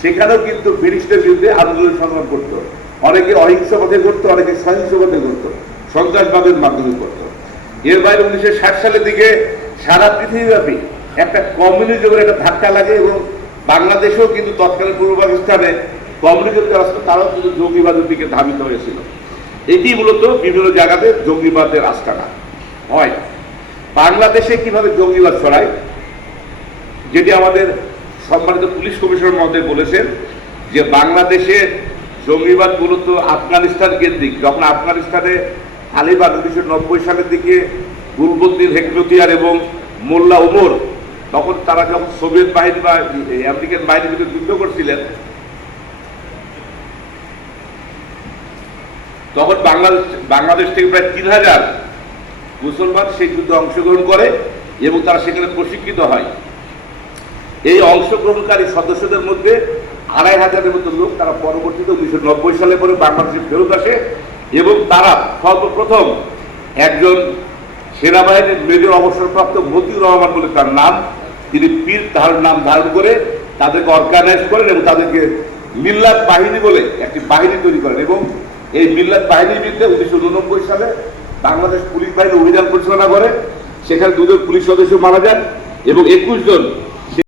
সেখানেও কিন্তু ব্রিটিশদের বিরুদ্ধে আন্দোলন সংগ্রাম করত। অনেকে অহিংস পথে করতো, অনেকে সহিংস পথে করতো, সন্ত্রাসবাদের মাধ্যমে করতো। এর বাইরে 1960 সালের দিকে সারা পৃথিবীব্যাপী একটা কমিউনিজমের একটা ধাক্কা লাগে এবং বাংলাদেশেও কিন্তু তৎকালীন পূর্ব পাকিস্তানে কমিউনিজম যারা ছিল তারাও কিন্তু জঙ্গিবাদের দিকে ধাবিত হয়েছিল। এটি মূলত বিভিন্ন জায়গাতে জঙ্গিবাদের আস্তানা হয়। বাংলাদেশে কিভাবে জঙ্গিবাদ ছড়ায়, যেটি আমাদের সম্মানিত পুলিশ কমিশনার মহোদয় বলেছেন যে বাংলাদেশে জঙ্গিবাদ মূলত আফগানিস্তান কেন্দ্রিক। যখন আফগানিস্তানে তালিবান 1990 সালের দিকে গুলবুদ্দিন হেকমতিয়ার এবং মোল্লা ওমর, তখন তারা যখন সোভিয়েত বাহিনী বা আমেরিকান বাহিনীর বিরুদ্ধে যুদ্ধ করছিলেন, তখন বাংলাদেশ থেকে প্রায় 3000 মুসলমান সেই যুদ্ধে অংশগ্রহণ করে এবং তারা সেখানে প্রশিক্ষিত হয়। এই অংশগ্রহণকারী সদস্যদের মধ্যে 2500-এর মতো লোক তারা পরবর্তীতে 1990 সালে পরে বাংলাদেশে ফেরত আসে এবং তারা সর্বপ্রথম একজন সেনাবাহিনীর মেজর অবসরপ্রাপ্ত মতিউর রহমান বলে তার নাম, তিনি পীর নাম ধারণ করে তাদেরকে অর্গানাইজ করেন এবং তাদেরকে মিল্লাত বাহিনী বলে একটি বাহিনী তৈরি করেন এবং এই মিল্লাত বাহিনীর বিরুদ্ধে 1989 সালে বাংলাদেশ পুলিশ বাহিনী অভিযান পরিচালনা করে। সেখানে 2 জন পুলিশ সদস্য মারা যান এবং 21 জন